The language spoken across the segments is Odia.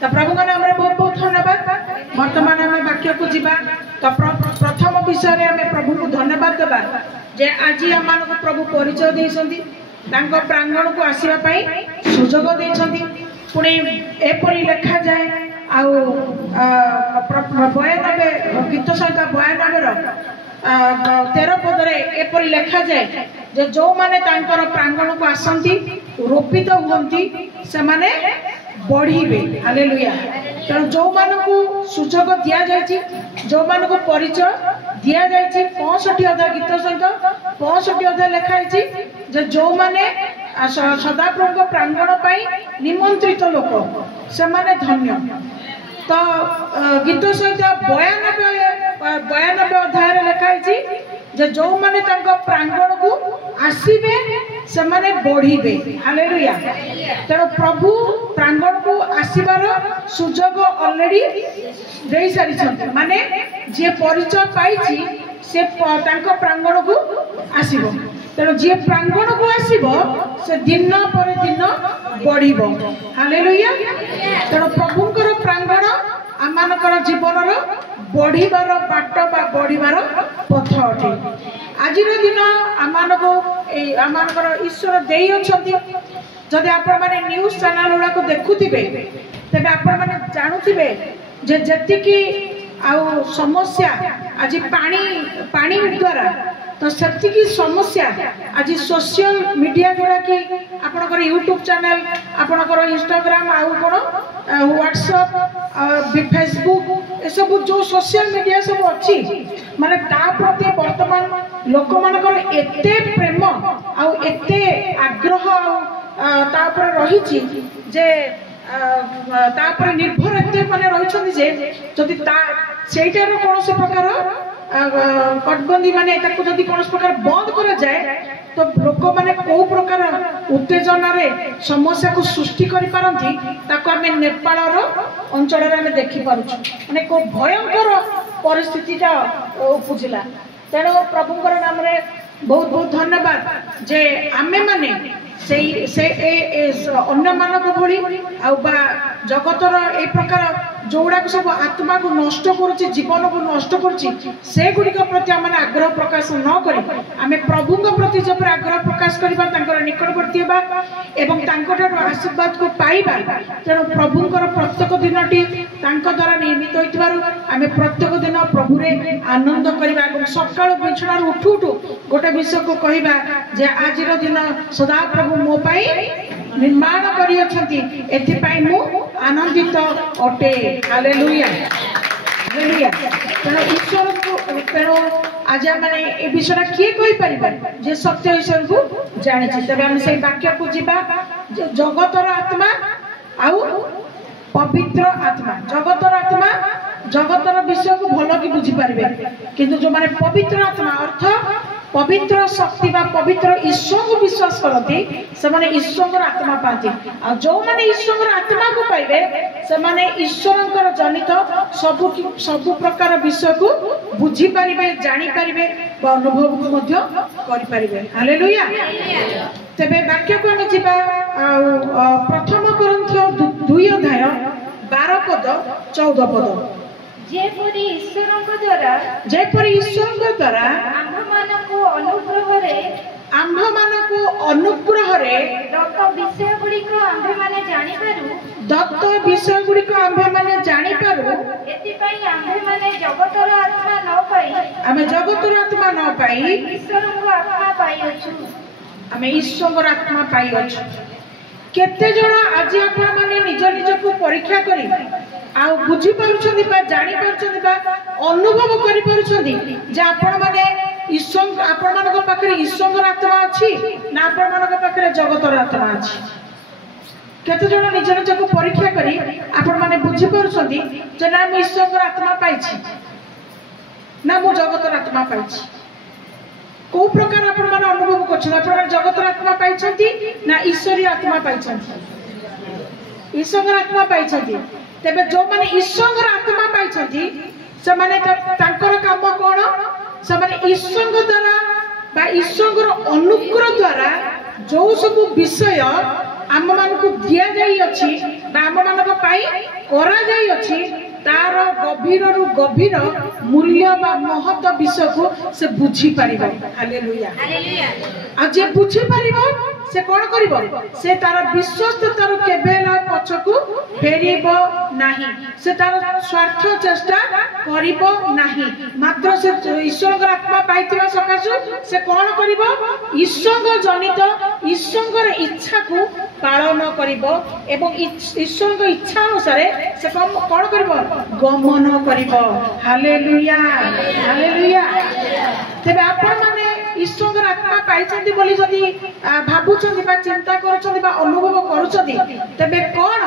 तो प्रभु का नाम बहुत बहुत धन्यवाद। वर्तमान आम वाक्य को जीवा तो प्रथम विषय आम प्रभु को धन्यवाद देवा जे आज आम प्रभु परिचय देइछंती तांको प्रांगण को आसीबा सुजोग देइछंती पुणी एपरी लेखा जाए आउ 92 गीत संख्या 92 13 पदरे एपरी लेखा जाए जे जो माने तांकर प्रांगण को आसंती रोपित हुंती से माने बढ़ीबे। हालेलुया। तेणु जो मानकु सुजोग दिया जायछि जो मानकु परिचय दिया जायछि 65 अध्याय गीत संख्या 65 अध्याय लेखाइछि जे जो माने सदाप्रभु प्रांगण पाई निमंत्रित लोक से माने धन्य। तो गीत संख्या 92 अध्याय लेखाइछि जे जो माने तांको प्रांगण को आसीबे से माने बढ़ीबे। हालेलुया। तेणु प्रभु प्रांगण को आसीबार सुजोग ऑलरेडी दे सारी माने जे परिचय पाइछि से तांको प्रांगण को आसीबो। तेणु जे प्रांगण को आसीबो से दिन पर दिन बढ़ीबो। हालेलुया। तेणु प्रभुंकर प्रांगण आमानकर जीवनर बढ़ीबार बाट बा बढ़ीबार पथ अटे। आज दिन आमानकर ईश्वर देई अछंती जदि आपण माने न्यूज चैनल गुड़ा को देखुथिबे तबे आपण माने जानुथिबे जे जतिकी आउ समस्या आज पानी द्वारा तो सेतिकी समस्या आज सोशल मीडिया जोड़ा कि आपनकर यूट्यूब चैनल आपनकर इंस्टाग्राम आउ कोन व्हाट्सएप फेसबुक ए सब जो सोशल मीडिया सब अच्छी माने ता प्रति वर्तमान लोक मानकर एते प्रेम आउ एते आग्रह ता पर रहिछि जे ता पर निर्भर एते माने रहिछथि जे जदि ता सेटार कोनोसी प्रकार कटबंदी माने ताको जदि कोनोसी प्रकार बंद करा जाए तो लोक माने को प्रकार उत्तेजना रे समस्या को सृष्टि करि पारंती ताको हमें नेपाल रो अंचल रे हमें देखि पारुछु माने को भयंकर परिस्थितिटा उपजिला। तेणु प्रभुंकर नाम रे बहुत बहुत धन्यवाद जे आमे माने से अन्य मानक भली जगतर ए प्रकार जोड़ा सब आत्मा को नष्ट करुच्ची जीवन को नष्ट करुच्ची से गुड़िक प्रति आम आग्रह प्रकाश न करी आम प्रभु प्रति जब आग्रह प्रकाश करवा निकटवर्ती होगा आशीर्वाद को पाइबा। तेणु प्रभुंर प्रत्येक दिन द्वारा निर्मित होम प्रत्येक दिन प्रभु रे आनंद करवा सकाल बिछणार उठू उठू गोटे विषय को कहवा जे आज दिन सदा प्रभु मो पाई निर्माण करी मु आनंदित अटे। हालेलुया। हालेलुया। तेणु ईश्वर को तेणु आज माने ए विषय किए कहि परिबा जे सत्य ईश्वर को जानि छी तबे हम से वाक्य को जीवा जगतर आत्मा आउ पवित्र आत्मा जगतर विषय को भल कि बुझी पारिबे किंतु जो माने पवित्र आत्मा अर्थ पवित्र शक्ति बा पवित्र ईश्वर को विश्वास करती से माने ईश्वर आत्मा पाती आ जो माने ईश्वर आत्मा को पाइबे से माने ईश्वर जनित सब प्रकार विषय को बुझी पारिबे जानि पारिबे बा अनुभव को मध्य करि पारिबे। हालेलुया। तबे वाक्य को हम जिबा प्रथम कोरिन्थियो 2 अध्याय 12 पद 14 पद जेपरि ईश्वर द्वारा आम्भ मानको अनुग्रह रे दत्त विषय गुड़िक आम्भे माने जानि पारु एतिपई आम्भे माने जगतर आत्मा न पाई आमे जगतर आत्मा न पाई ईश्वर को आत्मा पाई अछु आमे ईश्वर आत्मा पाई अछु। केते जण आज आपण माने निज निज को परीक्षा करी आ बुझी पारुछंदी बा जानि पारुछंदी बा अनुभव करि पारुछंदी जे आपण माने ईश्वर आपण मानक पाखरे ईश्वर आत्मा अछि ना आपण मानक पाखरे जगतर आत्मा अछि। केते जण निज निज को परीक्षा करी आपण माने बुझी पारुछंदी जे ना मु ईश्वर आत्मा पाइछि ना मु जगतर आत्मा पाइछि। को प्रकार आपण माने अनुभव करछन आपण जगतर आत्मा पाइछंती ना ईश्वरीय आत्मा पाइछंती ईश्वर आत्मा पाइछंती। तेबे जो माने ईश्वर आत्मा पाइछंती से माने तांकर काम कोन से माने ईश्वर द्वारा बा ईश्वर अनुग्रह द्वारा जो सब विषय आम मान को दिया जाई अछि बा आम मान को पाई करा जाई अछि तार गभीररु गभीर मूल्य बा महत्व विषय को से बुझी परिबो। Hallelujah hallelujah. आ जे बुझी परिबो से कोन करिबो से तार विश्वस्ततार केबेला पछकु फेरिबो नाही, से तार स्वार्थ चेष्टा करिबो नाही, मात्र से ईश्वर आत्मा पाइतिबा सकाशु से कोन करिबो ईश्वर जनित ईश्वर इच्छा को पालन करिबो एवं ईश्वर इच्छा अनुसार से कोन करिबो गमन करिबो। Hallelujah hallelujah. तेबे आपण माने ईश्वर आत्मा पाइछन्ती बोली जदी भाबुछन्ती बा चिंता करूछन्ती बा अनुभव करूछन्ती तेबे कोन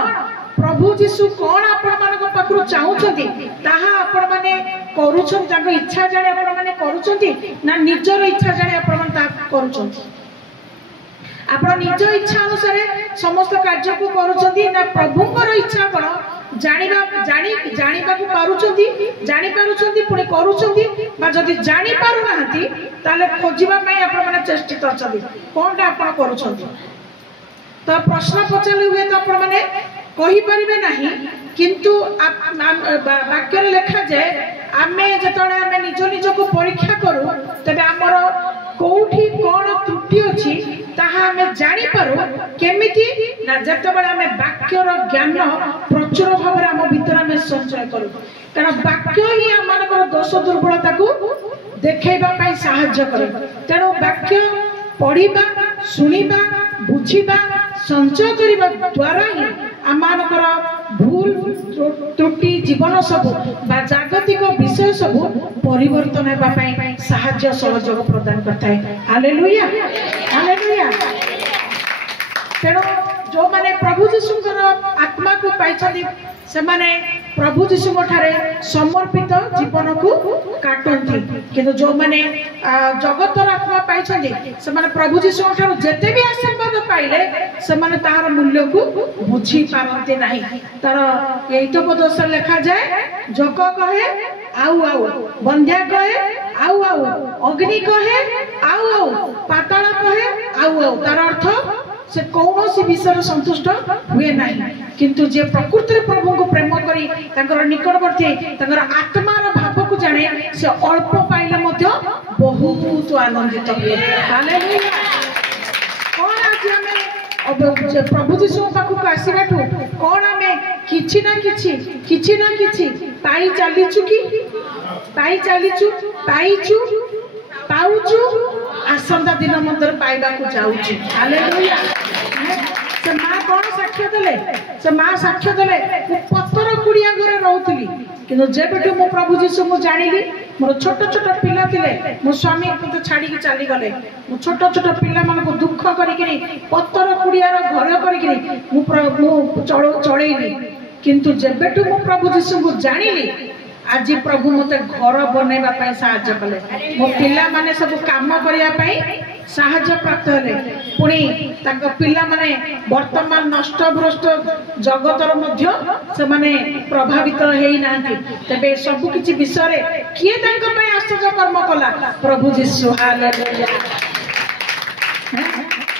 प्रभु यीशु कोन आपण मानको पाखरु चाहुछन्ती ताहा आपण माने करूछन्ती, ताको इच्छा जाने आपण माने करूछन्ती ना निजर इच्छा जाने आपण माने ता करूछन्ती। आपण निज इच्छा अनुसार समस्त कार्य को करूछन्ती ना प्रभुଙ୍କର इच्छा कोन जानिबा को पारुछन्ती, जानि पारुछन्ती पुणी करूछन्ती बा जदी जानि पारु नाहंती ताले खोजिबा पई आपण माने चेष्टित अछन्ती कोनटा आपण करूछन्ती। तो प्रश्न पचाले हुए तो आपण माने कहि परिबे नाही, किंतु वाक्य लिखा जाए आमे जतने आमे निज निज को परीक्षा करू तबे हमर कोठी कोन त्रुटि अछि ताहा आमे जानि पारू केमिति ना जतबेला आमे वाक्यर ज्ञान प्रचुर भाबरे हम भीतर आमे संचय करू, कारण वाक्य ही हमनकर दोष दुर्बलता को देखैबा पई सहाय्य करे। तेणु वाक्य पढ़िबा सुनिबा बुझिबा संचय करिबा द्वारा ही आमानकर भूल त्रुटि जीवन सब बा जागतिक विषय सब परिवर्तन हेबा पई सहाय्य सहयोग प्रदान करथाय। Hallelujah hallelujah. तेणु जो माने प्रभु यीशुଙ୍କର आत्मा को पाइछन्ती से माने प्रभु यीशु ठारे समर्पित जीवन को काटंती, किंतु जो माने जगतर आत्मा पाइछन्ती से माने प्रभु यीशु ठारो जेते भी आशीर्वाद पाइले से माने ताहार मूल्य को बुझी पारंती नाही। तार एई तो पदस लिखा जाए जक कहे आउ आउ, बंध्या कहे आउ आउ, अग्नि कहे आउ आउ, पाताल कहे आउ आउ। तार अर्थ से कौनसी विषय संतुष्ट हुए नहीं, किंतु जे प्रकृति प्रभु को प्रेम करी तांकर निकटवर्ती तांकर आत्मार भाव को जाने से अल्प पाइले मध्य बहुत आनंदित हुए। हालेलुया। कोन आज हमें प्रभु यीशु पाखु आसीबाठु कोन हमें किछि ना किछि पाई चलीचु कि पाई चलीचु पाईचु पाउचु आसंता दिन मंदिर पाइबा को जाउची। हालेलुया। से मां कोन साक्ष्य देले, से मां साक्ष्य देले पत्थर कुड़िया घरे रहउतली, किंतु जेबेटु मो प्रभु यीशु मु जानिली मोर छोट छोट पिला थिले मो स्वामी को छाड़ी के चली गले, मो छोट छोट पिला मन को दुख करिकरी पत्थर कुड़िया रो घर करिकरी मु चळेइली, किंतु जेबेटु मो प्रभु यीशु को जानिली आज प्रभु मते घर बनैबा पई सहायता कले, मो पिला माने सब काम करिया पई सहायता प्राप्त हले, पुणी ताक पिला माने वर्तमान नष्ट भ्रष्ट जगतर मध्य से माने प्रभावित हेई नांती। तबे सब किछि विषय रे किए तांक पई आश्चर्य कर्म कला प्रभु यीशु। हालेलुया।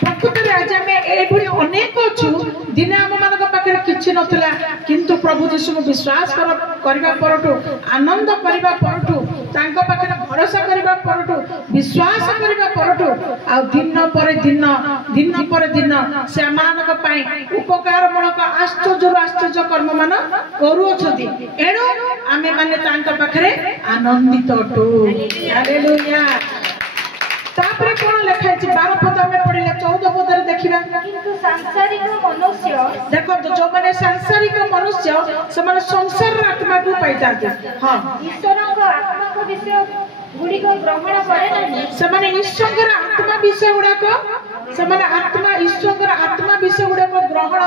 प्रकृति आज आम एभली अनेक अच्छु दिने आम मान पाखे किसी नथिला, किंतु प्रभु यीशु विश्वास करबा परठु आनंद करबा परठु तांको पाखे भरोसा करबा परठु विश्वास करबा परठु आ दिन पर दिन से आमानक पई उपकारमूलक आश्चर्य कर्म मान करूछथि, एणु आमे माने तांको पाखे आनंदित अटु। हालेलुया। तापरे कोन लिखा अछि 12 पद में पढिले 14 पद रे देखिबा, किंतु सांसारिक मनुष्य देखो तो जो माने सांसारिक मनुष्य से माने संसार आत्मा को पाइताते। हां ईश्वरक आत्मा को विषय गुडी को ग्रहण करे नहीं, से माने ईश्वर आत्मा विषय गुडा को से माने आत्मा ईश्वर आत्मा विषय गुडा को ग्रहण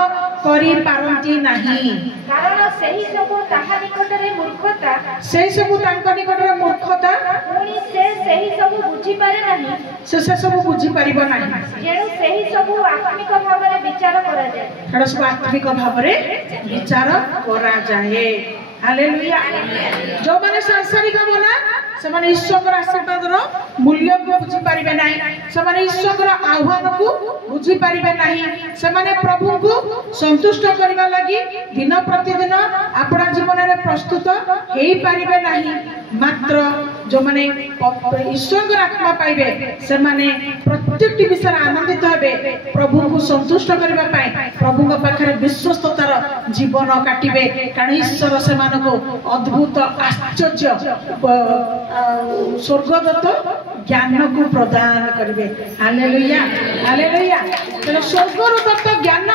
करि पारंती नहीं, कारण सही सब ताहा निकट रे मूर्खता, सही सब तांका निकट रे मूर्खता, पुणी से सही सब बुझी पारे नहीं, से सब बुझी परिबो नाही, जेणु सही सब आत्मिक भाव रे विचार करा जाए, एडा सब आत्मिक भाव रे विचार करा जाए। हालेलुया। जो माने सांसारिक बोला से माने ईश्वर आशीर्वाद रो मूल्य को बुझी परिबे नाही, से माने ईश्वर आह्वान को बुझी परिबे नाही, से माने प्रभु को संतुष्ट करबा लागि दिन प्रतिदिन କେବେ ପ୍ରସ୍ତୁତ ହେଇପାରିବେ ନାହିଁ। ମାତ୍ର ଯୋଉମାନେ ଈଶ୍ୱରଙ୍କର ଆତ୍ମା ପାଇବେ ସେମାନେ ପ୍ରତ୍ୟେକଟି ବିଷୟରେ ଆନନ୍ଦିତ ହେବେ। ପ୍ରଭୁଙ୍କୁ ସନ୍ତୁଷ୍ଟ କରିବା ପାଇଁ ପ୍ରଭୁଙ୍କ ପାଖରେ ବିଶ୍ୱସ୍ତତାର ଜୀବନ କାଟିବେ, କାରଣ ଈଶ୍ୱର ସେମାନଙ୍କୁ ଅଦ୍ଭୁତ ଆଶ୍ଚର୍ଯ୍ୟ ସ୍ୱର୍ଗଦତ୍ତ ଜ୍ଞାନକୁ ପ୍ରଦାନ କରିବେ। Hallelujah hallelujah. ତେଣୁ ସ୍ୱର୍ଗରୁ ଦତ୍ତ ଜ୍ଞାନ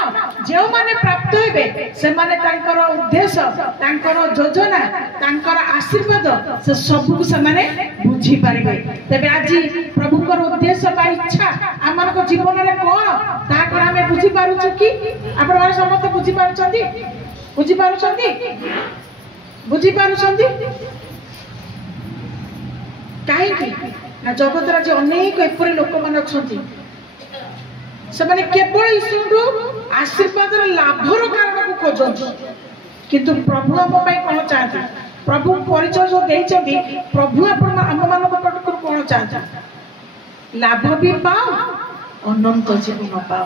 ଯେଉଁମାନେ ପ୍ରାପ୍ତ ହେବେ ସେମାନେ ତାଙ୍କର ଉଦ୍ଦେଶ୍ୟ, ତାଙ୍କର ଯୋଜନା, ତାଙ୍କର ଆଶୀର୍ବାଦ ସେ ସବୁକୁ ସେମାନେ ବୁଝିପାରିବେ। ତେବେ ଆଜି ପ୍ରଭୁଙ୍କର ଉଦ୍ଦେଶ୍ୟ ବା ଇଚ୍ଛା ଆମମାନଙ୍କ ଜୀବନରେ କଣ ତାହା କଣ ଆମେ ବୁଝିପାରୁଛୁ କି? ଆପଣମାନେ ସମସ୍ତେ ବୁଝିପାରୁଛନ୍ତି? ବୁଝିପାରୁଛନ୍ତି? ବୁଝିପାରୁଛନ୍ତି? କାହିଁକି ନା ଜଗତରେ ଆଜି ଅନେକ ଏପରି ଲୋକମାନେ ଅଛନ୍ତି ସେମାନେ କେବଳ ଈଶ୍ୱରଠୁ ଆଶୀର୍ବାଦର ଲାଭର କାରଣକୁ ଖୋଜନ୍ତି, କିନ୍ତୁ ପ୍ରଭୁ ଆମ ପାଇଁ କଣ ଚାହାନ୍ତି? ପ୍ରଭୁ ପରିଚୟ ଯୋଉ ଦେଇଛନ୍ତି, ପ୍ରଭୁ ଆମମାନଙ୍କ ପାଖରୁ କଣ ଚାହାନ୍ତି? ଲାଭ ବି ପାଅ, ଅନନ୍ତ ଜୀବନ ପାଅ।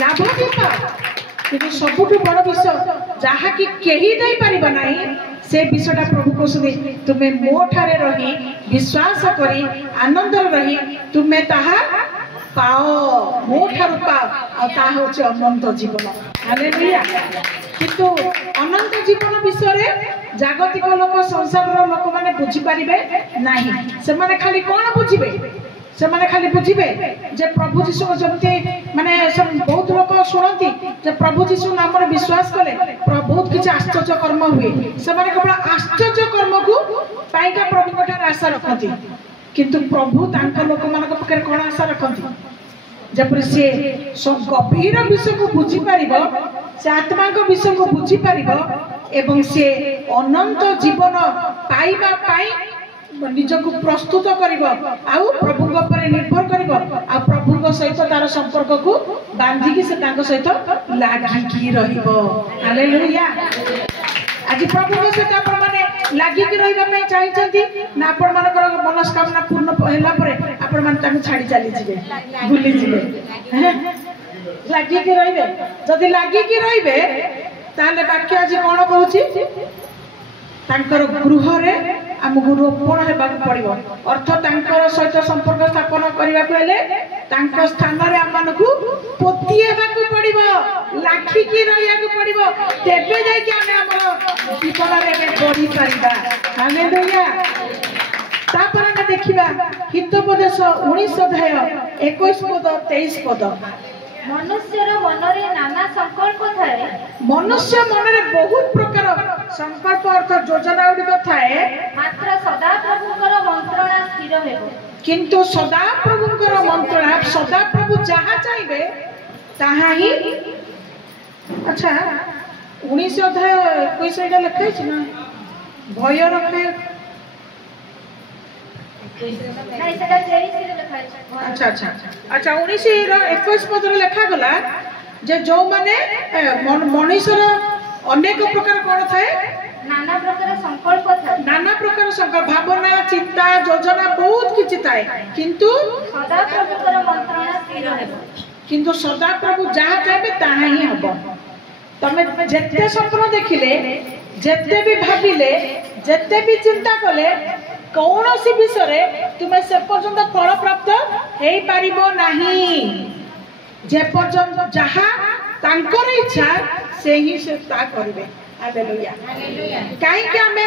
ଲାଭ ବି ପାଅ, କିନ୍ତୁ ସବୁଠୁ ବଡ ବିଷୟ ଯାହାକି କେହି ଦେଇପାରିବ ନାହିଁ ସେ ବିଷୟଟା ପ୍ରଭୁ କହୁଛନ୍ତି, ତୁମେ ମୋ ଠାରେ ରହି ବିଶ୍ୱାସ କରି ଆନନ୍ଦରେ ରହି ତୁମେ ତାହା ପାଅ, ମୋ ଠାରୁ ପାଅ, ଆଉ ତାହା ହଉଛି ଅନନ୍ତ ଜୀବନ। ହାଲେଲୁୟା। କିନ୍ତୁ ଅନନ୍ତ ଜୀବନ ବିଷୟରେ ଜାଗତିକ ଲୋକ, ସଂସାରର ଲୋକମାନେ ବୁଝିପାରିବେ ନାହିଁ। ସେମାନେ ଖାଲି କଣ ବୁଝିବେ? ସେମାନେ ଖାଲି ବୁଝିବେ ଯେ ପ୍ରଭୁ ଯୀଶୁ ଯେମିତି ମାନେ ବହୁତ ଲୋକ ଶୁଣନ୍ତି ଯେ ପ୍ରଭୁ ଯୀଶୁ ନାମରେ ବିଶ୍ୱାସ କଲେ ବହୁତ କିଛି ଆଶ୍ଚର୍ଯ୍ୟ କର୍ମ ହୁଏ। ସେମାନେ କେବଳ ଆଶ୍ଚର୍ଯ୍ୟ କର୍ମକୁ ପାଇକା ପ୍ରଭୁଙ୍କ ଠାରେ ଆଶା ରଖନ୍ତି, କିନ୍ତୁ ପ୍ରଭୁ ତାଙ୍କ ଲୋକମାନଙ୍କ ପାଖରେ କଣ ଆଶା ରଖନ୍ତି? ଯେପରି ସିଏ ଗଭୀର ବିଷୟକୁ ବୁଝିପାରିବ, ସେ ଆତ୍ମାଙ୍କ ବିଷୟକୁ ବୁଝିପାରିବ ଏବଂ ସିଏ ଅନନ୍ତ ଜୀବନ ପାଇବା ପାଇଁ ନିଜକୁ ପ୍ରସ୍ତୁତ କରିବ, ଆଉ ପ୍ରଭୁଙ୍କ ଉପରେ ନିର୍ଭର କରିବ, ଆଉ ପ୍ରଭୁଙ୍କ ସହିତ ତାର ସମ୍ପର୍କକୁ ବାନ୍ଧିକି ସେ ତାଙ୍କ ସହିତ ଲାଗିକି ରହିବ। ହାଲେଲୁୟା। ଆଜି ପ୍ରଭୁଙ୍କ ସହିତ ଆପଣମାନେ ଲାଗିକି ରହିବା ପାଇଁ ଚାହିଁଛନ୍ତି ନା ଆପଣମାନଙ୍କର ମନସ୍କାମନା ପୂର୍ଣ୍ଣ ହେଲା ପରେ ଆପଣମାନେ ତାଙ୍କୁ ଛାଡି ଚାଲିଯିବେ, ଭୁଲିଯିବେ? ଲାଗିକି ରହିବେ। ଯଦି ଲାଗିକି ରହିବେ ତାହେଲେ ବାକ୍ୟ ଆଜି କଣ କହୁଛି? ତାଙ୍କର ଗୃହରେ ଆମକୁ ରୋପଣ ହେବାକୁ ପଡିବ, ଅର୍ଥ ତାଙ୍କର ସହିତ ସମ୍ପର୍କ ସ୍ଥାପନ କରିବାକୁ ହେଲେ ତାଙ୍କ ସ୍ଥାନରେ ଆମମାନଙ୍କୁ ପୋତି ହେବାକୁ ପଡିବ, ଲାଗିକି ରହିବାକୁ ପଡିବ, ତେବେ ଯାଇକି ଆମେ ଆମର ଜୀବନରେ ବଢିପାରିବା। ହାଲେଲୁୟା। ତାପରେ ଆମେ ଦେଖିବା ହିତୋପଦେଶ 19 ଅଧ୍ୟାୟ 21 ପଦ 23 ପଦ। ମନୁଷ୍ୟର ମନରେ ନାନା ସଂକଳ୍ପ ଥାଏ। ମନୁଷ୍ୟ ମନରେ ବହୁତ ପ୍ରକାର ସଂକଳ୍ପ ଅର୍ଥ ଯୋଜନା ଗୁଡ଼ିକ ଥାଏ, ମାତ୍ର ସଦାପ୍ରଭୁଙ୍କର ମନ୍ତ୍ରଣା ସ୍ଥିର ହେବ। କିନ୍ତୁ ସଦାପ୍ରଭୁଙ୍କର ମନ୍ତ୍ରଣା, ସଦାପ୍ରଭୁ ଯାହା ଚାହିଁବେ ତାହା ହିଁ। ଆଚ୍ଛା 19 ଅଧ୍ୟାୟ 21 ଏଇଟା ଲେଖା ହେଇଛି ନା? ଭୟ ରଖେ। ଆଚ୍ଛା ଆଚ୍ଛା ଆଚ୍ଛା 19 ପଦରେ ଲେଖାଗଲା ଯେ ଯୋଉମାନେ ମଣିଷର ଅନେକ ପ୍ରକାର କଣ ଥାଏ? ନାନା ପ୍ରକାର ସଂକଳ୍ପ ଥାଏ। ନାନା ପ୍ରକାର ସଂକଳ୍ପ, ଭାବନା, ଚିନ୍ତା, ଯୋଜନା ବହୁତ କିଛି ଥାଏ, କିନ୍ତୁ ସଦାପ୍ରଭୁଙ୍କର ମନ୍ତ୍ରଣା ସ୍ଥିର ହେବ। କିନ୍ତୁ ସଦାପ୍ରଭୁ ଯାହା ଚାହିଁବେ ତାହା ହିଁ ହବ। ତମେ ଯେତେ ସ୍ୱପ୍ନ ଦେଖିଲେ, ଯେତେ ବି ଭାବିଲେ, ଯେତେ ବି ଚିନ୍ତା କଲେ, କୌଣସି ବିଷୟରେ ତୁମେ ସେ ପର୍ଯ୍ୟନ୍ତ ଫଳ ପ୍ରାପ୍ତ ହେଇପାରିବ ନାହିଁ ଯେ ପର୍ଯ୍ୟନ୍ତ ଯାହା ତାଙ୍କର ଇଚ୍ଛା ସେ ହିଁ ସେ ତା କରିବେ। ହାଲେଲୁୟା। କାହିଁକି ଆମେ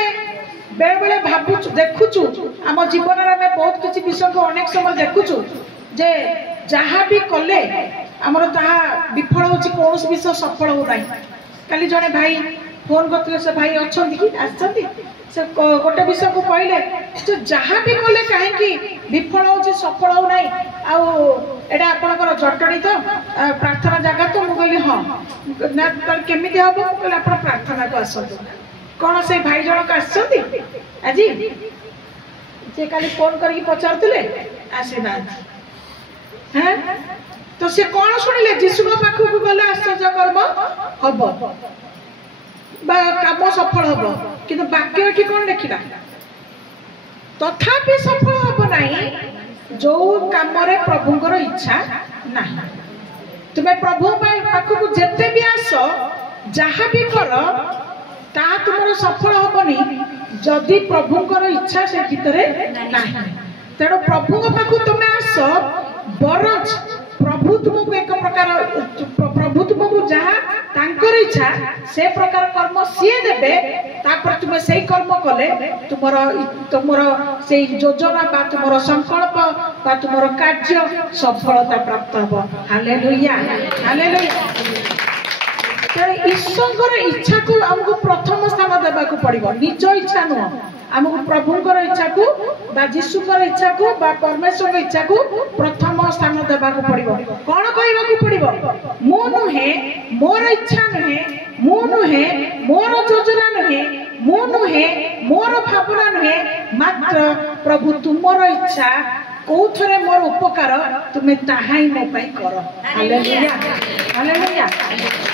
ବେଳେ ବେଳେ ଭାବୁଛୁ, ଦେଖୁଛୁ ଆମ ଜୀବନରେ ଆମେ ବହୁତ କିଛି ବିଷୟକୁ ଅନେକ ସମୟ ଦେଖୁଛୁ ଯେ ଯାହା ବି କଲେ ଆମର ତାହା ବିଫଳ ହଉଛି, କୌଣସି ବିଷୟ ସଫଳ ହଉନାହିଁ। କାଲି ଜଣେ ଭାଇ ଫୋନ କରିଥିଲେ, ସେ ଭାଇ ଅଛନ୍ତି କି ଆସିଛନ୍ତି, ସେ ଗୋଟେ ବିଷୟକୁ କହିଲେ ଯେ ଯାହା ବି କଲେ କାହିଁକି ବିଫଳ ହଉଛି, ସଫଳ ହଉନାହିଁ, ଆଉ ଏଇଟା ଆପଣଙ୍କର ଜଟଣୀ ତ ପ୍ରାର୍ଥନା ଜାଗା ତ? ମୁଁ କହିଲି ହଁ। ନା ତାହେଲେ କେମିତି ହବ? ମୁଁ କହିଲି ଆପଣ ପ୍ରାର୍ଥନାକୁ ଆସନ୍ତୁ। କଣ ସେଇ ଭାଇ ଜଣକ ଆସିଛନ୍ତି ଆଜି? ସେ କାଲି ଫୋନ କରିକି ପଚାରୁଥିଲେ, ଆସିନାହାନ୍ତି। ହଁ ତ ସେ କଣ ଶୁଣିଲେ? ଯୀଶୁଙ୍କ ପାଖକୁ ଗଲେ ଆଶ୍ଚର୍ଯ୍ୟ କର୍ମ ହବ ବା କାମ ସଫଳ ହବ, କିନ୍ତୁ ବାକ୍ୟ ଏଠି କଣ ଲେଖିଲା? ତଥାପି ସଫଳ ହବ ନାହିଁ ଯୋଉ କାମରେ ପ୍ରଭୁଙ୍କର ଇଚ୍ଛା ନାହିଁ। ତୁମେ ପ୍ରଭୁ ପାଖକୁ ଯେତେ ବି ଆସ, ଯାହା ବି କର, ତାହା ତୁମର ସଫଳ ହବନି ଯଦି ପ୍ରଭୁଙ୍କର ଇଚ୍ଛା ସେ ଭିତରେ ନାହିଁ। ତେଣୁ ପ୍ରଭୁଙ୍କ ପାଖକୁ ତୁମେ ଆସ, ବରଂ ପ୍ରଭୁ ତୁମକୁ ଏକ ପ୍ରକାର ପ୍ରଭୁ ତୁମକୁ ଯାହା ତାଙ୍କର ଇଚ୍ଛା ସେ ପ୍ରକାର କର୍ମ ସିଏ ଦେବେ, ତାପରେ ତୁମେ ସେଇ କର୍ମ କଲେ ତୁମର ସେଇ ଯୋଜନା ବା ତୁମର ସଂକଳ୍ପ ବା ତୁମର କାର୍ଯ୍ୟ ସଫଳତା ପ୍ରାପ୍ତ ହବ। Hallelujah, hallelujah. ଈଶ୍ୱରଙ୍କର ଇଚ୍ଛାକୁ ଆମକୁ ପ୍ରଥମ ସ୍ଥାନ ଦେବାକୁ ପଡିବ, ନିଜ ଇଚ୍ଛା ନୁହଁ। ଆମକୁ ପ୍ରଭୁଙ୍କର ଇଚ୍ଛାକୁ ବା ଯୀଶୁଙ୍କର ଇଚ୍ଛାକୁ ବା ପରମେଶ୍ୱରଙ୍କ ଇଚ୍ଛାକୁ ପ୍ରଥମ ସ୍ଥାନ ଦେବାକୁ ପଡିବ। କଣ କହିବାକୁ ପଡିବ? ମୁଁ ନୁହେଁ, ମୋର ଇଚ୍ଛା ନୁହେଁ, ମୁଁ ନୁହେଁ, ମୋର ଯୋଜନା ନୁହେଁ, ମୁଁ ନୁହେଁ, ମୋର ଭାବନା ନୁହେଁ, ମାତ୍ର ପ୍ରଭୁ ତୁମର ଇଚ୍ଛା କୋଉଥରେ ମୋର ଉପକାର ତୁମେ ତାହା ହିଁ ମୋ ପାଇଁ କର। Hallelujah, hallelujah.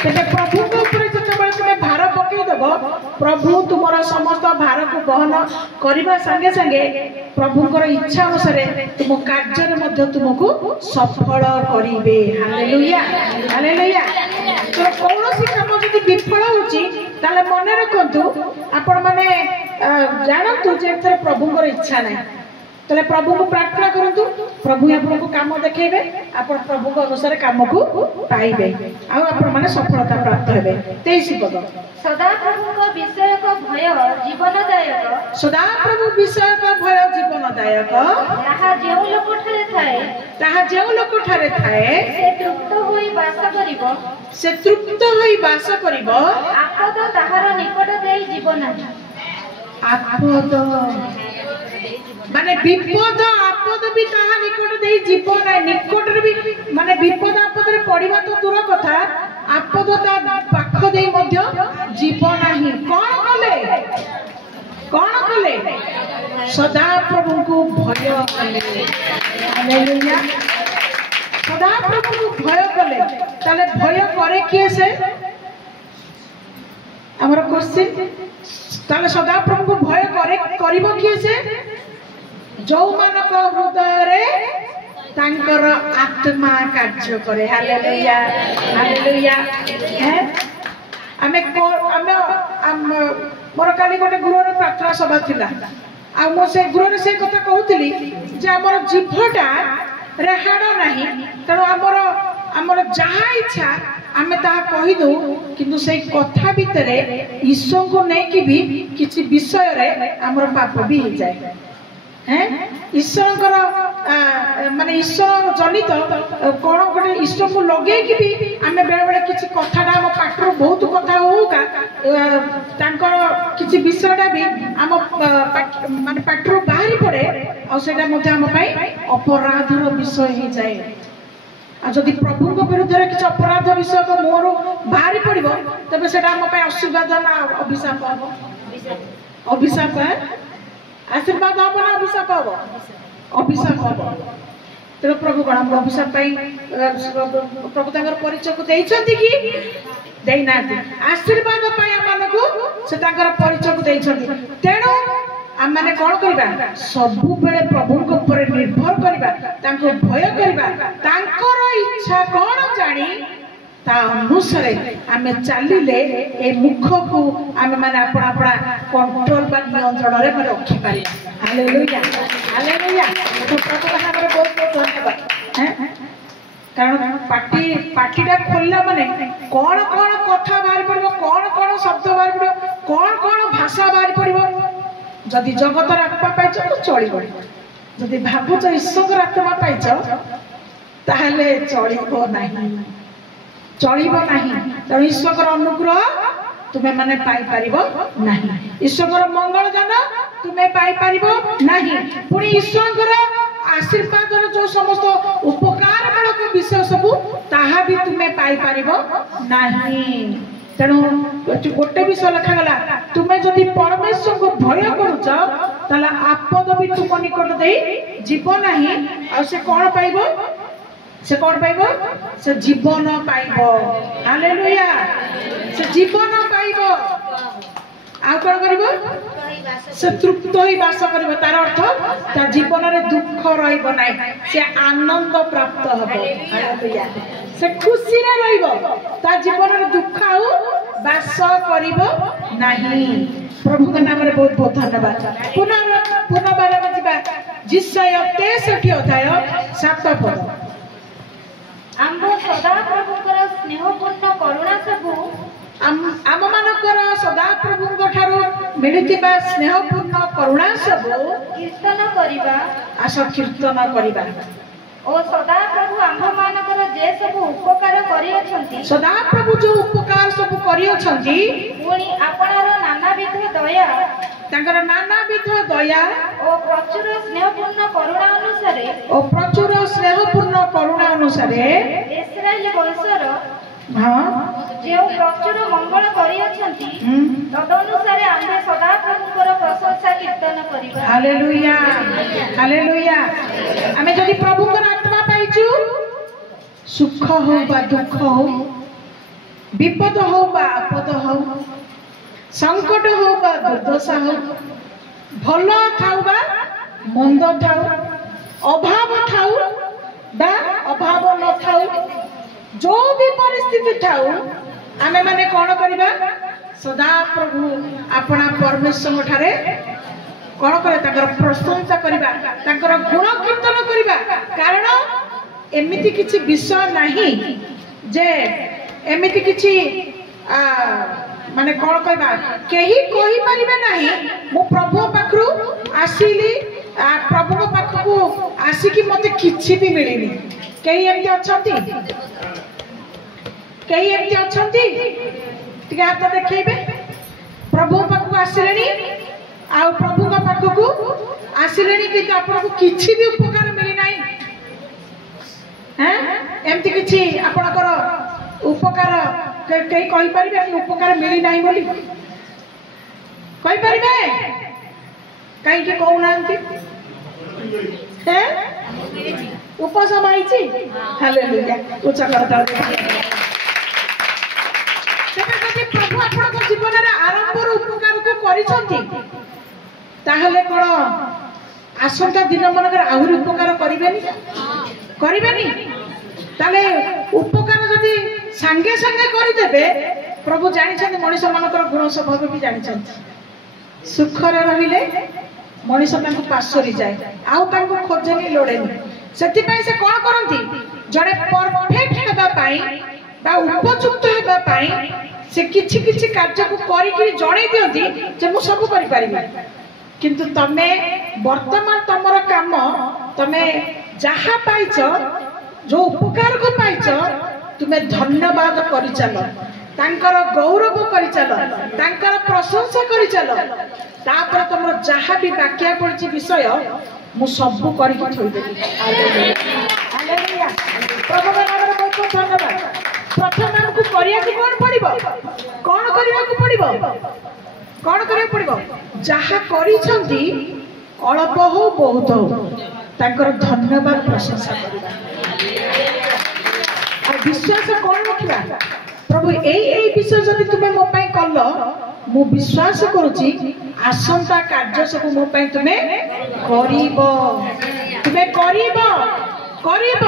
ତେବେ ପ୍ରଭୁଙ୍କ ଉପରେ ଯେତେବେଳେ ତୁମେ ଭାର ପକେଇଦେବ, ପ୍ରଭୁ ତୁମର ସମସ୍ତ ଭାରକୁ ବହନ କରିବା ସାଙ୍ଗେ ସାଙ୍ଗେ ପ୍ରଭୁଙ୍କର ଇଚ୍ଛା ଅନୁସାରେ ତୁମ କାର୍ଯ୍ୟରେ ମଧ୍ୟ ତୁମକୁ ସଫଳ କରିବେ। Hallelujah, hallelujah. ତ କୌଣସି କାମ ଯଦି ବିଫଳ ହଉଛି ତାହେଲେ ମନେ ରଖନ୍ତୁ, ଆପଣ ମାନେ ଜାଣନ୍ତୁ ଯେ ଏଥିରେ ପ୍ରଭୁଙ୍କର ଇଚ୍ଛା ନାହିଁ। ତାହେଲେ ପ୍ରଭୁଙ୍କୁ ପ୍ରାର୍ଥନା କରନ୍ତୁ, ପ୍ରଭୁ ଆପଣଙ୍କୁ କାମ ଦେଖେଇବେ, ଆପଣ ପ୍ରଭୁଙ୍କ ଅନୁସାରେ କାମକୁ ପାଇବେ, ଆଉ ଆପଣ ମାନେ ସଫଳତା ପ୍ରାପ୍ତ ହେବେ। 23 ପଦ। ସଦାପ୍ରଭୁଙ୍କ ବିଷୟକ ଭୟ ଜୀବନଦାୟକ, ସଦାପ୍ରଭୁ ବିଷୟକ ଭୟ ଜୀବନଦାୟକ, ତାହା ଯେଉଁ ଲୋକଠାରେ ଥାଏ, ତାହା ଯେଉଁ ଲୋକଠାରେ ଥାଏ ସେ ତୃପ୍ତ ହୋଇ ବାସ କରିବ, ସେ ତୃପ୍ତ ହୋଇ ବାସ କରିବ। ଆପଦ ତାହାର ନିକଟ ଦେଇ ଯିବ ନାହିଁ। ଆପଦ ମାନେ ବିପଦ ଆପଦ ବି ତାହା ନିକଟ ଦେଇ ଯିବ ନାହିଁ। ନିକଟରେ ବି ମାନେ ବିପଦ ଆପଦରେ ପଡିବା ତ ଦୂର କଥା, ଆପଦ ତା ପାଖ ଦେଇ ମଧ୍ୟ ଯିବ ନାହିଁ। କଣ କଲେ? କଣ କଲେ? ସଦାପ୍ରଭୁଙ୍କୁ ଭୟ କଲେ। ହାଲେଲୁୟା। ସଦାପ୍ରଭୁଙ୍କୁ ଭୟ କଲେ। ତାହେଲେ ଭୟ କରେ କିଏ? ସେ ଆମର କୋଶ୍ଚିନ୍। ତାହେଲେ ସଦାପ୍ରଭୁଙ୍କୁ ଭୟ କରିବ କିଏ? ସେ ଯୋଉମାନଙ୍କ ହୃଦୟରେ ତାଙ୍କର ଆତ୍ମା କାର୍ଯ୍ୟ କରେ। Hallelujah, hallelujah. ମୋର କାଲି ଗୋଟେ ଗୃହରେ ପ୍ରାର୍ଥନା ସଭା ଥିଲା, ଆଉ ମୁଁ ସେ ଗୃହରେ ସେ କଥା କହୁଥିଲି ଯେ ଆମର ଜିଭଟା ରେ ହାଡ଼ ନାହିଁ, ତେଣୁ ଆମର ଯାହା ଇଚ୍ଛା ଆମେ ତାହା କହିଦଉ, କିନ୍ତୁ ସେଇ କଥା ଭିତରେ ଈଶ୍ୱରଙ୍କୁ ନେଇକି ବି କିଛି ବିଷୟରେ ଆମର ପାପ ବି ହେଇଯାଏ। ଈଶ୍ୱରଙ୍କର ମାନେ ଈଶ୍ୱର ଜନିତ କଣ ଗୋଟେ ଈଶ୍ୱରକୁ ଲଗେଇକି ବି ଆମେ ବେଳେ ବେଳେ କିଛି କଥାଟା ଆମ ପାଟିରୁ ବହୁତ କଥା ହଉକା ତାଙ୍କର କିଛି ବିଷୟଟା ବି ଆମ ମାନେ ପାଟିରୁ ବାହାରି ପଡେ, ଆଉ ସେଇଟା ମଧ୍ୟ ଆମ ପାଇଁ ଅପରାଧର ବିଷୟ ହେଇଯାଏ। ଆଉ ଯଦି ପ୍ରଭୁଙ୍କ ବିରୁଦ୍ଧରେ କିଛି ଅପରାଧ ବିଷୟ ମୁହଁରୁ ବାହାରି ପଡିବ, ତେବେ ସେଇଟା ଆମ ପାଇଁ ଅସୁବାଦ ନା ଅଭିଶାପ ହବ? ଅଭିଶାପ। ଆଶୀର୍ବାଦ ହବ ନା ଅଭିଶାପ ହବ? ଅଭିଶାପ ହବ। ତେଣୁ ପ୍ରଭୁ କଣ ଆମକୁ ଅଭିଶାପ ପାଇଁ ପ୍ରଭୁ ତାଙ୍କର ପରିଚୟକୁ ଦେଇଛନ୍ତି କି? ଦେଇନାହାନ୍ତି। ଆଶୀର୍ବାଦ ପାଇଁ ଆମମାନଙ୍କୁ ସେ ତାଙ୍କର ପରିଚୟକୁ ଦେଇଛନ୍ତି। ତେଣୁ ଆମେ କଣ କରିବା? ସବୁବେଳେ ପ୍ରଭୁଙ୍କ ଉପରେ ନିର୍ଭର କରିବା, ତାଙ୍କୁ ଭୟ କରିବା, ତାଙ୍କର ଇଚ୍ଛା କଣ ଜାଣି ତା ଅନୁସାରେ ଆମେ ଚାଲିଲେ ଏ ମୁଖକୁ ଆମେ ମାନେ ଆପଣା କଣ୍ଟ୍ରୋଲ ବା ନିୟନ୍ତ୍ରଣରେ ଆମେ ରଖିପାରିବା। Hallelujah, hallelujah. ପ୍ରଭୁଙ୍କ ନାମରେ ବହୁତ ବହୁତ ଧନ୍ୟବାଦ। କାରଣ ପାଟିଟା ଖୋଲିଲା ମାନେ କଣ କଣ କଥା ବାହାରି ପଡିବ, କଣ କଣ ଶବ୍ଦ ବାହାରି ପଡିବ, କଣ କଣ ଭାଷା ବାହାରି ପଡିବ। ଯଦି ଜଗତର ଆତ୍ମା ପାଇଛ ତ ଚଳିବ, ଯଦି ଭାବୁଛ ଈଶ୍ୱରଙ୍କର ଆତ୍ମା ପାଇଛ ତାହେଲେ ଚଳିବ ନାହିଁ, ଚଳିବ ନାହିଁ। ତେଣୁ ଈଶ୍ୱରଙ୍କର ଅନୁଗ୍ରହ ତୁମେ ମାନେ ପାଇପାରିବ ନାହିଁ, ଈଶ୍ୱରଙ୍କର ମଙ୍ଗଳ ଦାନ ତୁମେ ପାଇପାରିବ ନାହିଁ, ପୁଣି ଈଶ୍ୱରଙ୍କର ଆଶୀର୍ବାଦର ଯୋଉ ସମସ୍ତ ଉପକାର ମୂଳକ ବିଷୟ ସବୁ ତାହା ବି ତୁମେ ପାଇପାରିବ ନାହିଁ। ତେଣୁ ଗୋଟେ ବିଷୟ ଲେଖାଗଲା, ତୁମେ ଯଦି ପରମେଶ୍ୱରଙ୍କୁ ଭୟ କରୁଛ ତାହେଲେ ଆପଦ ବି ତୁମ ନିକଟ ଦେଇ ଯିବ ନାହିଁ। ଆଉ ସେ କଣ ପାଇବ? ସେ କଣ ପାଇବ? ସେ ଜୀବନ ପାଇବ। ହାଲେଲୁୟା। ସେ ଜୀବନ ପାଇବ। ଆଉ କଣ କରିବ? ସେ ତୃପ୍ତ ହୋଇ ବାସ କରିବ। ତାର ଅର୍ଥ ତା ଜୀବନରେ ଦୁଃଖ ରହିବ ନାହିଁ, ସେ ଆନନ୍ଦ ପ୍ରାପ୍ତ ହବ। ହାଲେଲୁୟା। ସେ ଖୁସିରେ ରହିବ, ତା ଜୀବନରେ ଦୁଃଖ ଆଉ ବାସ କରିବ ନାହିଁ। ପ୍ରଭୁଙ୍କ ନାମରେ ବହୁତ ବହୁତ ଧନ୍ୟବାଦ। ପୁନର୍ବାର ଆମେ ଯିବା ଜିସାୟା 63 ଅଧ୍ୟାୟ 7 ପଦ। ଆମ୍ଭ ସଦାପ୍ରଭୁଙ୍କର ସ୍ନେହପୂର୍ଣ୍ଣ କରୁଣା ସବୁ ଆମମାନଙ୍କର ସଦାପ୍ରଭୁଙ୍କ ଠାରୁ ମିଳୁଥିବା ସ୍ନେହପୂର୍ଣ୍ଣ କରୁଣା ସବୁ କୀର୍ତ୍ତନ କରିବା। ଆସ କୀର୍ତ୍ତନ କରିବା। ଓ ସଦାପ୍ରଭୁ ଆମ୍ଭମାନଙ୍କର ଯେ ସବୁ ଉପକାର କରିଅଛନ୍ତି, ସଦାପ୍ରଭୁ ଯୋଉ ଉପକାର ସବୁ କରିଅଛନ୍ତି, ପୁଣି ଆପଣାର ନାନାବିଧ ଦୟା ତାଙ୍କର ନାନାବିଧ ଦୟା ଓ ପ୍ରଚୁର ସ୍ନେହପୂର୍ଣ୍ଣ କରୁଣା ଅନୁସାରେ ଇସ୍ରାଏଲ ବଂଶର ଯେଉଁ ପ୍ରଚୁର ମଙ୍ଗଳ କରିଅଛନ୍ତି, ତଦନୁସାରେ ଆମ୍ଭେ ସଦାପ୍ରଭୁଙ୍କର ପ୍ରଶଂସା କୀର୍ତ୍ତନ କରିବା। Hallelujah hallelujah. ଆମେ ଯଦି ପ୍ରଭୁଙ୍କର ଆତ୍ମା ପାଇଛୁ, ସୁଖ ହଉ ବା ଦୁଃଖ ହଉ, ବିପଦ ହଉ ବା ଆପଦ ହଉ, ସଂକଟ ହଉ ବା ଦୁର୍ଦଶା ହଉ, ଭଲ ଥାଉ ବା ମନ୍ଦ ଥାଉ, ଅଭାବ ଥାଉ ବା ଅଭାବ ନଥାଉ, ଯୋଉ ବି ପରିସ୍ଥିତି ଥାଉ, ଆମେ ମାନେ କଣ କରିବା? ସଦାପ୍ରଭୁ ଆପଣା ପରମେଶ୍ୱରଙ୍କ ଠାରେ କଣ କରିବା? ତାଙ୍କର ପ୍ରଶଂସା କରିବା, ତାଙ୍କର ଗୁଣ କୀର୍ତ୍ତନ କରିବା। କାରଣ ଏମିତି କିଛି ବିଷୟ ନାହିଁ ଯେ ଏମିତି କିଛି ମାନେ କଣ କହିବା, କେହି କହିପାରିବେ ନାହିଁ ମୁଁ ପ୍ରଭୁଙ୍କ ପାଖରୁ ଆସିଲି, ପ୍ରଭୁଙ୍କ ପାଖକୁ ଆସିକି ମତେ କିଛି ବି ମିଳିନି। କେହି ଏମିତି ଅଛନ୍ତି? କେହି ଏମିତି ଅଛନ୍ତି? ଟିକେ ହାତ ଦେଖେଇବେ। ପ୍ରଭୁଙ୍କ ପାଖକୁ ଆସିଲେଣି, ଆଉ ପ୍ରଭୁଙ୍କ ପାଖକୁ ଆସିଲେଣି କିନ୍ତୁ ଆପଣଙ୍କୁ କିଛି ବି ଉପକାର ମିଳିନାହିଁ। ଏମିତି କିଛି ଆପଣଙ୍କର ଉପକାର କେହି କହିପାରିବେ କି ଉପକାର ମିଳିନାହିଁ ବୋଲି? କହିପାରିବେ? କାହିଁକି କହୁନାହାନ୍ତି? ଉପଶମ ହେଇଛି। ହାଲେଲୁୟା। ଉଚ୍ଚ କରତାଳି। ତେବେ ଯଦି ପ୍ରଭୁ ଆପଣଙ୍କ ଜୀବନରେ ଆରମ୍ଭରୁ ଉପକାରକୁ କରିଛନ୍ତି, ତାହେଲେ କଣ ଆସନ୍ତା ଦିନ ମାନଙ୍କରେ ଆହୁରି ଉପକାର କରିବେନି? କରିବେନି? ତାହେଲେ ଉପକାର ଯଦି ସାଙ୍ଗେ ସାଙ୍ଗେ କରିଦେବେ, ପ୍ରଭୁ ଜାଣିଛନ୍ତି ମଣିଷ ମାନଙ୍କର ଗୁଣ ସ୍ୱଭାବ ବି ଜାଣିଛନ୍ତି। ସୁଖରେ ରହିଲେ ମଣିଷ ତାଙ୍କୁ ପାଶୋରି ଯାଏ, ଆଉ ତାଙ୍କୁ ଖୋଜେନି, ଲୋଡ଼େନି। ସେଥିପାଇଁ ସେ କଣ କରନ୍ତି? ଜଣେ ପରଫେକ୍ଟ ହେବା ପାଇଁ ବା ଉପଯୁକ୍ତ ହେବା ପାଇଁ ସେ କିଛି କିଛି କାର୍ଯ୍ୟକୁ କରିକି ଜଣେଇ ଦିଅନ୍ତି ଯେ ମୁଁ ସବୁ କରିପାରିବି। କିନ୍ତୁ ତମେ ବର୍ତ୍ତମାନ ତମର କାମ, ତମେ ଯାହା ପାଇଛ, ଯୋଉ ଉପକାରକୁ ପାଇଛ, ତୁମେ ଧନ୍ୟବାଦ କରିଚାଲ, ତାଙ୍କର ଗୌରବ କରିଚାଲ, ତାଙ୍କର ପ୍ରଶଂସା କରିଚାଲ। ତାପରେ ତମର ଯାହା ବି ବାକିଆ ପଡିଛି ବିଷୟ, ମୁଁ ସବୁ କରିକି ଥୋଇଦେବି। ହାଲେଲୁୟା। ପ୍ରଭୁଙ୍କ ନାମରେ ବହୁତ ବହୁତ ଧନ୍ୟବାଦ। ପ୍ରଥମେ ଆମକୁ କରିବାକୁ କଣ ପଡିବ? କଣ କରିବାକୁ ପଡିବ? କଣ କରିବାକୁ ପଡିବ? ଯାହା କରିଛନ୍ତି, ଅଳ୍ପ ହଉ ବହୁତ ହଉ, ତାଙ୍କର ଧନ୍ୟବାଦ ପ୍ରଶଂସା କରିବା। ଆଉ ବିଶ୍ୱାସ କଣ ରଖିବା? ପ୍ରଭୁ ଏଇ ବିଷୟ ଯଦି ତୁମେ ମୋ ପାଇଁ କଲ, ମୁଁ ବିଶ୍ୱାସ କରୁଛି ଆସନ୍ତା କାର୍ଯ୍ୟ ସବୁ ମୋ ପାଇଁ ତୁମେ କରିବ। ତୁମେ କରିବ କରିବ।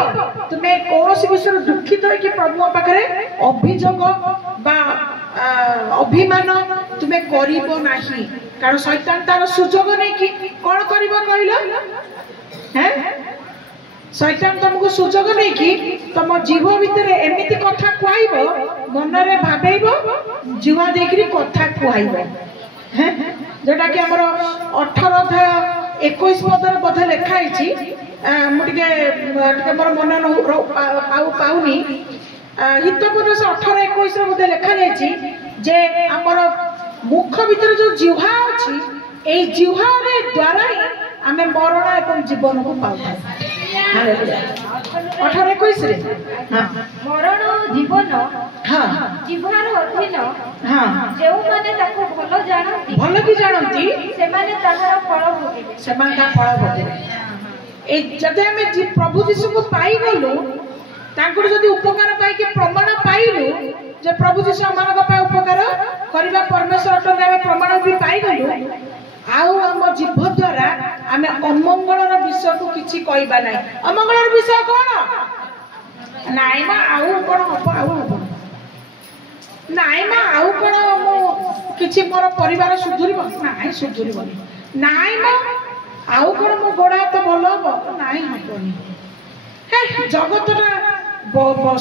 ତୁମେ କୌଣସି ବିଷୟରେ ଦୁଃଖିତ ହେଇକି ପ୍ରଭୁଙ୍କ ପାଖରେ ଅଭିଯୋଗ ବା ଅଭିମାନ ତୁମେ କରିବ ନାହିଁ। କାରଣ ଶୈତାନ ତାର ସୁଯୋଗ ନେଇକି କଣ କରିବ କହିଲ? ଶୈତାନ ତମକୁ ସୁଯୋଗ ନେଇକି ତମ ଜିଭ ଭିତରେ ଏମିତି କଥା କୁହାଇବ, ମନରେ ଭାବେଇବ, ଜିଭ ଦେଇକିରି କଥା କୁହାଇବ। ଯୋଉଟା କି ଆମର 18 ଅଧ୍ୟାୟ 21 ପଦରେ ବୋଧେ ଲେଖା ହେଇଛି। ମୁଁ ଟିକେ ମୋର ମନ ପାଉନି। ହିତୋପଦେଶ 18:21 ବୋଧେ ଲେଖା ଯାଇଛି ଯେ ଆମର ମୁଖ ଭିତରେ ଯୋଉ ଜିହ୍ୱା ଅଛି, ଏଇ ଜିହ୍ୱାରେ ଦ୍ୱାରା ହିଁ ଆମେ ମରଣ ଏବଂ ଜୀବନକୁ ପାଉଥାଉ। 18:21 ମରଣ ଜୀବନ ଜିହ୍ୱାର ଅଧୀନ, ଯେଉଁମାନେ ତାକୁ ଭଲ ବି ଜାଣନ୍ତି, ସେମାନେ ତାହାର ଫଳ ଭୋଗିବେ। ସେମାନେ ତା ଫଳ ଭୋଗିବେ। এই যদি আমি প্রভু যীশুকে পাইগলু, তাঙ্কর যদি উপকার পাইকি প্রমাণ পাইলু যে প্রভু যীশু আমানক পাই উপকার করিবা পরমেশ্বর অটলে আমি প্রমাণ বি পাইগলু, আউ আম জীব দ্বারা আমি অমঙ্গলর বিষয়কু কিছু কইবা নাই। অমঙ্গলর বিষয় কোন? নাই মা আউ কোন হব, আউ হব। नाई मा आउ कौन किसी मोर परिवार सुधुरब नाई सुधुरबनी नाई मा आउ कौन मो गोड़ हाथ भल हम नाई हबनी हे जगत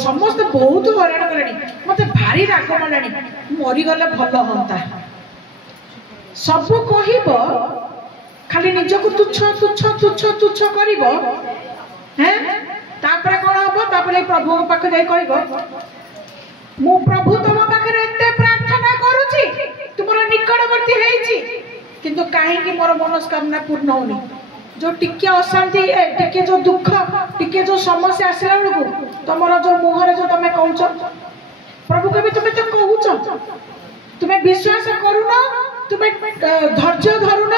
समस्त बहुत हराण कले मत भारी राग मारे मरीगले भल हाँ सब कह खाली निजक तुच्छ तुच्छ तुच्छ तुच्छ कर कौन हम प्रभु पाखे जाई कह मु प्रभु तुम पाखे एते प्रार्थना करुची तुमर निकटवर्ती हेची किंतु काहे मोर मनस्कामना पूर्ण होनी जो टिके अशांति टिके जो दुख टिके जो समस्या आसला बेलू तुमर जो मुहर जो तुम कहूच प्रभु कभी तुम्हें तो कहूच तुम्हें विश्वास करुन तुम्हें धैर्य धरुन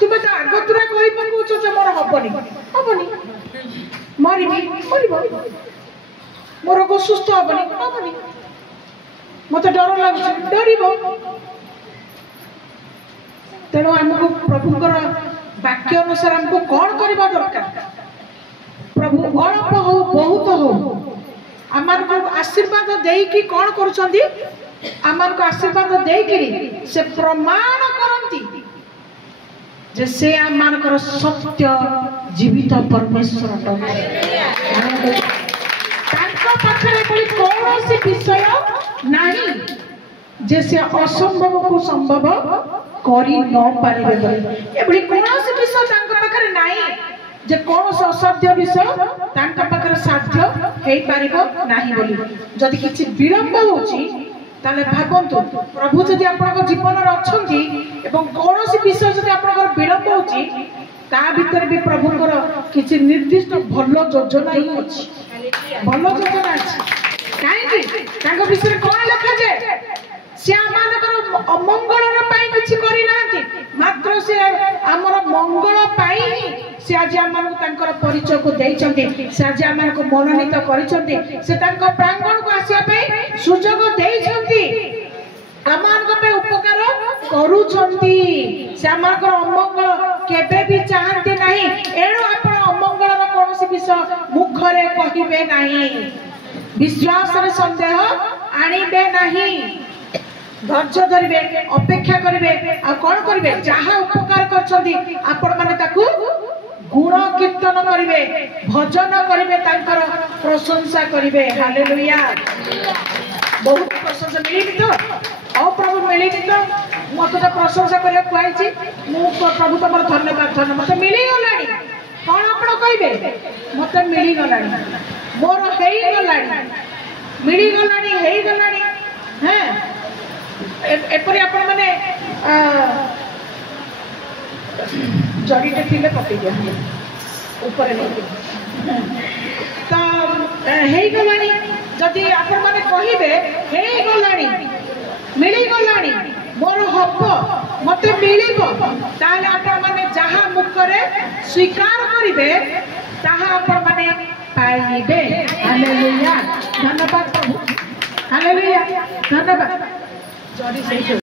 तुम्हें तो आगतुरा कही पकाउछ जे मोर हबनी हबनी मरिबी मरिब मोर रोग सुस्थ हबनी हबनी मत डर लगुच डर तेणु आमको प्रभुकर वाक्य अनुसार आमको कौन करबा दरकार प्रभु अल्प हो बहुत हो आम आशीर्वाद देकी कौन करुछंती आम आशीर्वाद देकी से प्रमाण करती जे से आम सत्य जीवित परमेश्वर कौन विषय नहीं जे से असंभव को संभव करी न पारिबे एबडी कोनोसी विषय तांका पाखरे नाही जे कोनोसी असाध्य विषय तांका पाखरे साध्य हेई पारिबो नाही बोली जदि किछि विलंब होची ताले भाबंतु प्रभु जदि आपनक जीवन रे अछंती एवं कोनोसी विषय जदि आपनक विलंब होची ता भीतर भी प्रभुकर किछि निर्दिष्ट भलो योजना ही अछि भलो योजना अछि काहे कि तांका विषय कोन लिखा जाय से अमंगल किसी मात्र से आमर मंगल से आज आम परिचय को देते से आज आम को मनोनीत कर प्रांगण को आसपा सुजोग देते उपकार कर अमंगल केबे भी चाहते नहीं एणु आप अमंगल कौन विषय मुखरे कहे नहीं विश्वास संदेह आणवे नहीं धैर्य धरवे अपेक्षा करेंगे आ कौन करेंगे जहाँ उपकार कर गुण कीर्तन करेंगे भजन करेंगे प्रशंसा करेंगे हालेलुया बहुत प्रशंसा मिली तो प्रभु मिली तो मत तो प्रशंसा करने कहती प्रभु तुम धन्यवाद धन्यवाद मत मिलीगला कौन आप कहे मत मिलीगला मोर हो गला मिलीगला हाँ एपरी आपण माने जड़ीटे थिले पकई दिया ऊपर नहीं तो हे गलानी जदि आपण माने कहिबे हे गलानी मिली गलानी मोर हब मते मिलिबो ताले आपण माने जहां मुखरे स्वीकार करिवे ताहा आपण माने पाइबे हालेलुया धन्यवाद प्रभु हालेलुया धन्यवाद